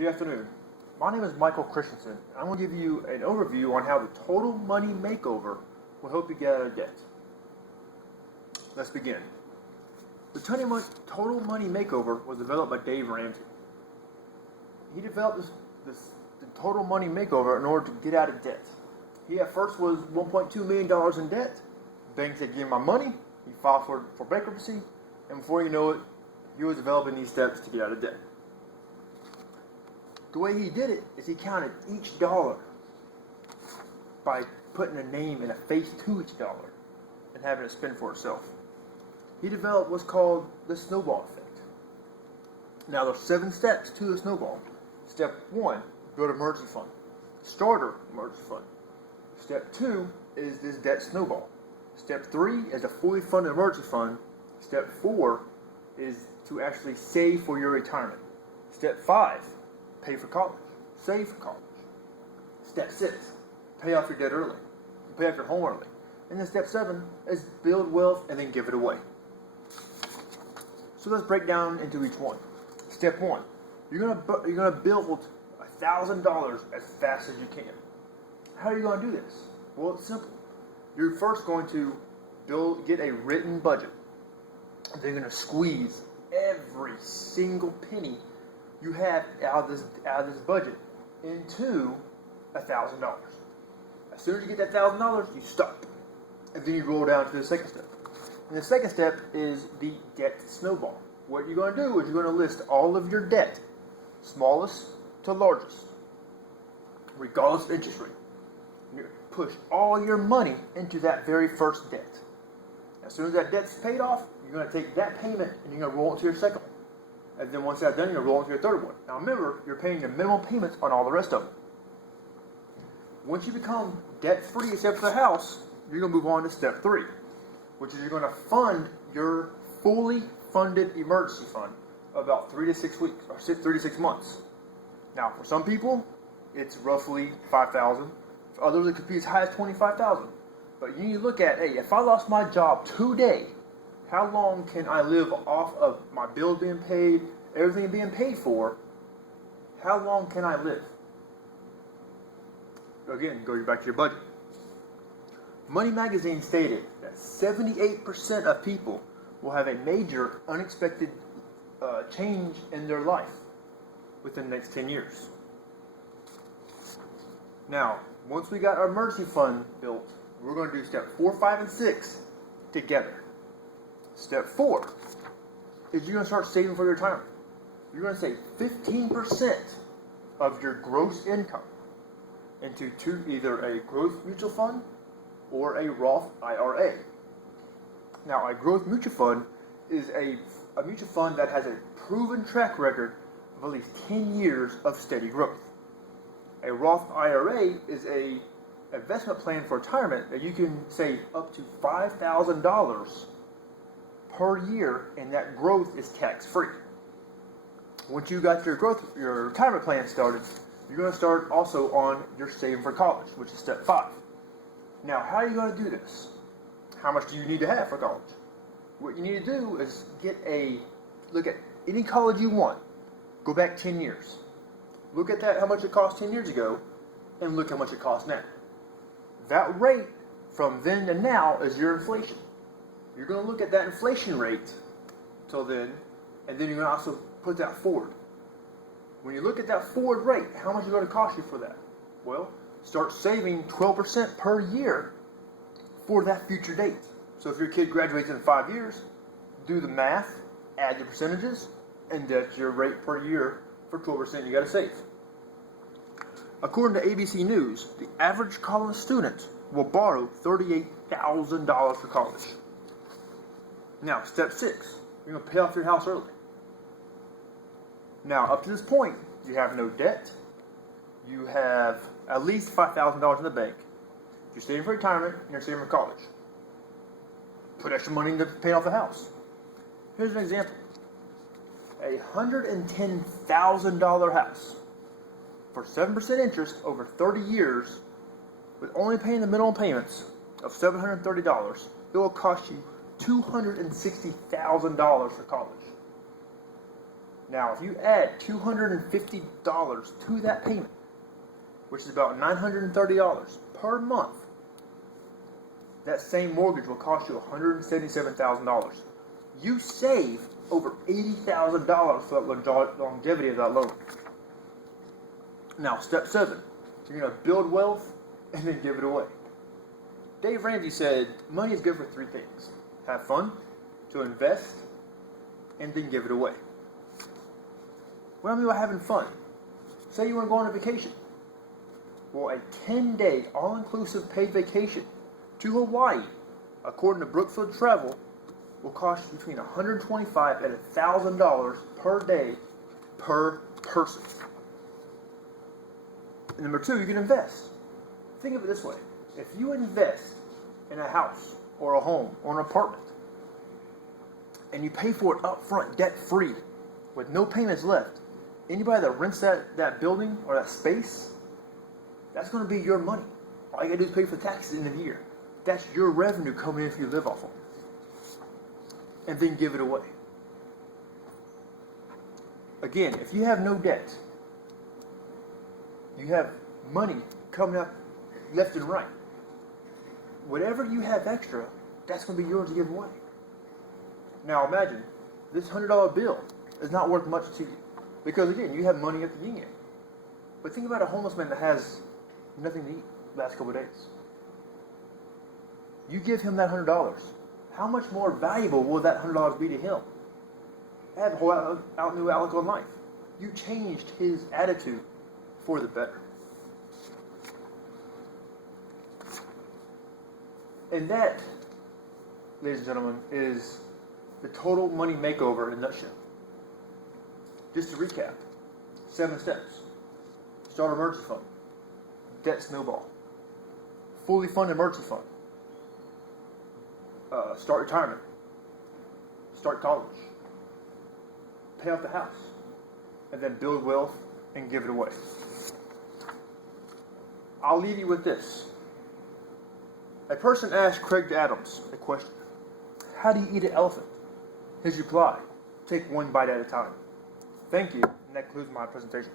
Good afternoon. My name is Michael Christiansen. I'm going to give you an overview on how the Total Money Makeover will help you get out of debt. Let's begin. The Total Money Makeover was developed by Dave Ramsey. He developed the Total Money Makeover in order to get out of debt. He at first was $1.2 million in debt. Bank said, give him my money. He filed for bankruptcy. And before you know it, he was developing these steps to get out of debt. The way he did it is he counted each dollar by putting a name and a face to each dollar and having it spin for itself. He developed what's called the snowball effect. Now there's 7 steps to the snowball. Step 1, build an emergency fund. Starter emergency fund. Step 2 is this debt snowball. Step 3 is a fully funded emergency fund. Step 4 is to actually save for your retirement. Step 5, pay for college. Save for college. Step 6, pay off your debt early. Pay off your home early. And then step 7 is build wealth and then give it away. So let's break down into each one. Step 1, you're gonna build $1,000 as fast as you can. How are you going to do this? Well, it's simple. You're first going to get a written budget. They're going to squeeze every single penny you have out of this budget into $1,000. As soon as you get that $1,000, you stop, and then you roll down to the second step. And the second step is the debt snowball. What you're going to do is you're going to list all of your debt, smallest to largest, regardless of interest rate. You push all your money into that very first debt. As soon as that debt's paid off, you're going to take that payment and you're going to roll into your second one. And then once that's done, you're going to roll into your third one. Now remember, you're paying your minimum payments on all the rest of them. Once you become debt-free except for the house, you're going to move on to step 3, which is you're going to fund your fully funded emergency fund about 3 to 6 weeks, or 3 to 6 months. Now, for some people, it's roughly $5,000. For others, it could be as high as $25,000. But you need to look at, hey, if I lost my job today, how long can I live off of my bills being paid, everything being paid for? How long can I live? Again, go back to your budget. Money Magazine stated that 78% of people will have a major unexpected change in their life within the next 10 years. Now, once we got our emergency fund built, we're going to do step 4, 5, and 6 together. Step 4 is you're going to start saving for your retirement. You're going to save 15% of your gross income into either a growth mutual fund or a Roth IRA. Now, a growth mutual fund is a mutual fund that has a proven track record of at least 10 years of steady growth. A Roth IRA is a investment plan for retirement that you can save up to $5,000 per year, and that growth is tax-free. Once you got your retirement plan started, you're going to start also on your saving for college, which is step 5. Now, how are you going to do this? How much do you need to have for college? What you need to do is look at any college you want. Go back 10 years. Look at that, how much it cost 10 years ago, and look how much it costs now. That rate from then to now is your inflation. You're going to look at that inflation rate till then, and then you're going to also put that forward. When you look at that forward rate, how much is it going to cost you for that? Well, start saving 12% per year for that future date. So if your kid graduates in 5 years, do the math, add the percentages, and that's your rate per year for 12% you got to save. According to ABC News, the average college student will borrow $38,000 for college. Now, step 6, you're going to pay off your house early. Now, up to this point, you have no debt. You have at least $5,000 in the bank. You're saving for retirement, and you're saving for college. Put extra money into paying off the house. Here's an example. A $110,000 house for 7% interest over 30 years with only paying the minimum payments of $730, it will cost you $260,000 for college. Now, if you add $250 to that payment, which is about $930 per month, that same mortgage will cost you $177,000. You save over $80,000 for the longevity of that loan. Now, step 7, you're going to build wealth and then give it away. Dave Ramsey said money is good for 3 things: have fun, to invest, and then give it away. What do I mean by having fun? Say you want to go on a vacation. Well, a 10-day all-inclusive paid vacation to Hawaii, according to Brookfield Travel, will cost you between $125 and $1,000 per day per person. And number 2, you can invest. Think of it this way. If you invest in a house or a home or an apartment and you pay for it up front, debt-free, with no payments left, anybody that rents that building or that space, that's going to be your money. All you got to do is pay for the taxes at the end of the year. That's your revenue coming in if you live off of it. And then give it away. Again, if you have no debt, you have money coming up left and right. Whatever you have extra, that's going to be yours to give away. Now imagine, this $100 bill is not worth much to you. Because again, you have money at the beginning. But think about a homeless man that has nothing to eat the last couple of days. You give him that $100. How much more valuable will that $100 be to him? Have a whole new outlook on life. You changed his attitude for the better. And that, ladies and gentlemen, is the total money makeover in a nutshell. Just to recap, 7 steps. Start an emergency fund. Debt snowball. Fully funded emergency fund. Start retirement. Start college. Pay off the house. And then build wealth and give it away. I'll leave you with this. A person asked Craig Adams a question. How do you eat an elephant? His reply, take one bite at a time. Thank you, and that concludes my presentation.